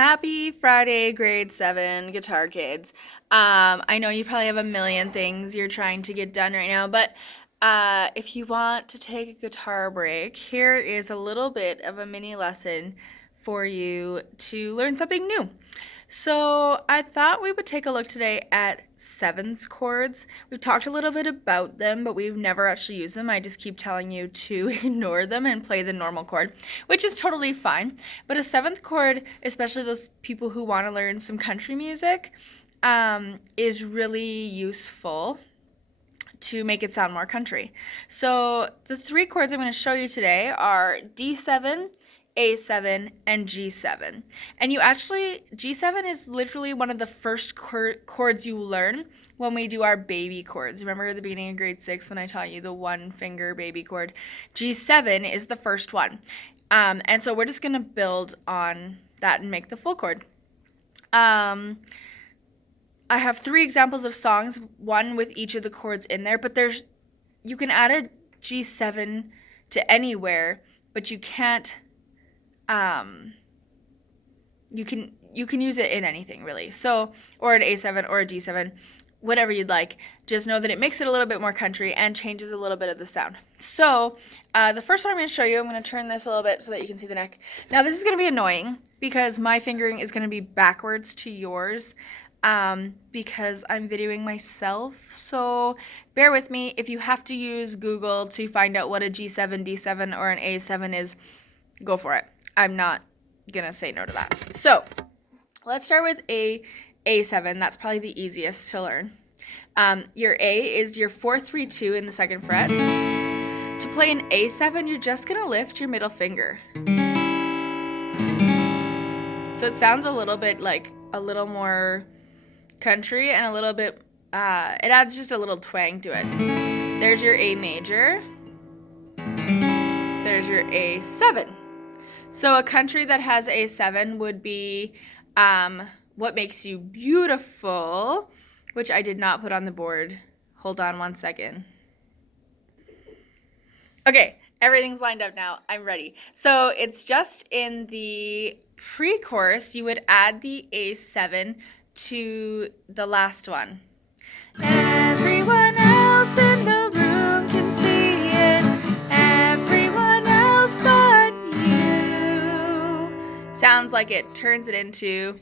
Happy Friday, grade 7 guitar kids. I know you probably have a million things you're trying to get done right now, but if you want to take a guitar break, here is a little bit of a mini lesson for you to learn something new. So I thought we would take a look today at sevenths chords. We've talked a little bit about them, but we've never actually used them. I just keep telling you to ignore them and play the normal chord, which is totally fine. But a seventh chord, especially those people who want to learn some country music, is really useful to make it sound more country. So the three chords I'm going to show you today are D7, A7, and G7. And G7 is literally one of the first chords you learn when we do our baby chords. Remember at the beginning of grade 6 when I taught you the one finger baby chord? G7 is the first one. And so we're just going to build on that and make the full chord. I have 3 examples of songs, one with each of the chords in there, but you can add a G7 to anywhere, but you can't, you can use it in anything really. So, or an A7 or a D7, whatever you'd like. Just know that it makes it a little bit more country and changes a little bit of the sound. So, the first one I'm going to show you, I'm going to turn this a little bit so that you can see the neck. Now this is going to be annoying because my fingering is going to be backwards to yours. Because I'm videoing myself, so bear with me. If you have to use Google to find out what a G7, D7, or an A7 is, go for it. I'm not gonna say no to that. So let's start with A7. That's probably the easiest to learn. Your A is your 4-3-2 in the 2nd fret. To play an A7, you're just gonna lift your middle finger. So it sounds a little bit like a little more country and a little bit, it adds just a little twang to it. There's your A major. There's your A7. So a country that has A7 would be What Makes You Beautiful, which I did not put on the board. Hold on one second. Okay, everything's lined up now. I'm ready. So it's just in the pre-chorus, you would add the A7 to the last one. Everyone else in the room can see it. Everyone else but you. Sounds like it turns it into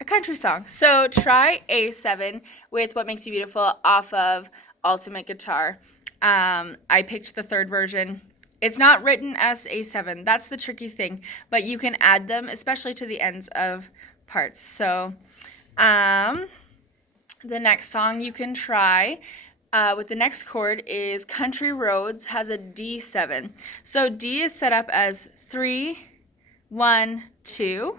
a country song. So try A7 with What Makes You Beautiful off of Ultimate Guitar. I picked the 3rd version. It's not written as A7. That's the tricky thing. But you can add them, especially to the ends of parts. So the next song you can try with the next chord is Country Roads, has a D7. So D is set up as 3, 1, 2,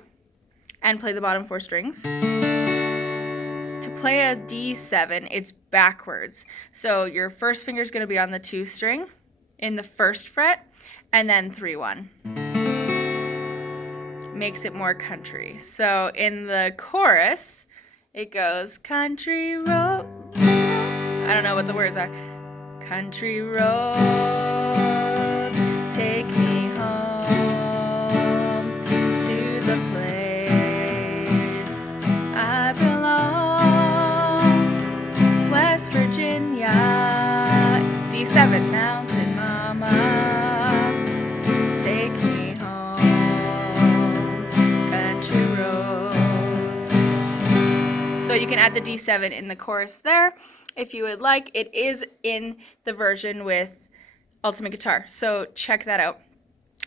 and play the bottom 4 strings. To play a D7, it's backwards. So your first finger is going to be on the 2 string in the 1st fret, and then 3, 1. Makes it more country. So in the chorus, it goes, country road. I don't know what the words are. Country road, take me home to the place I belong, West Virginia, D7, Mountain Mama, take me home, country roads. So you can add the D7 in the chorus there if you would like. It is in the version with Ultimate Guitar, so check that out.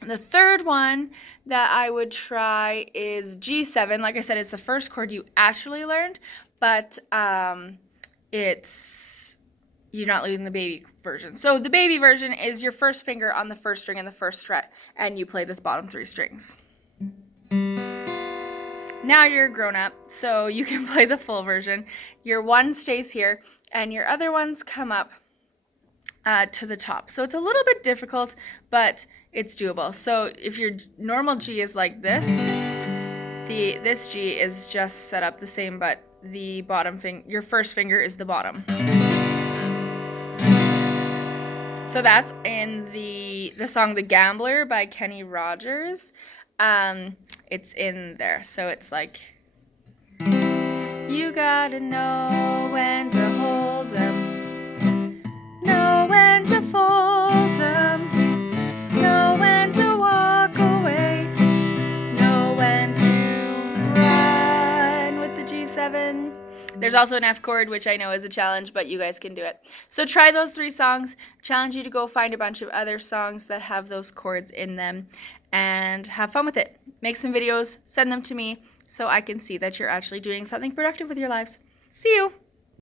The 3rd one that I would try is G7. Like I said, it's the first chord you actually learned, but you're not leaving the baby version. So the baby version is your first finger on the 1st string and the 1st fret, and you play the bottom 3 strings. Now you're grown up, so you can play the full version. Your 1 stays here, and your other ones come up to the top. So it's a little bit difficult, but it's doable. So if your normal G is like this, this G is just set up the same, but the bottom your first finger is the bottom. So that's in the song The Gambler by Kenny Rogers. it's in there. So it's like, you gotta know when to hold 'em, know when to fold 'em, know when to walk away, know when to run with the G7. There's also an F chord, which I know is a challenge, but you guys can do it. So try those 3 songs. Challenge you to go find a bunch of other songs that have those chords in them and have fun with it. Make some videos, send them to me so I can see that you're actually doing something productive with your lives. See you!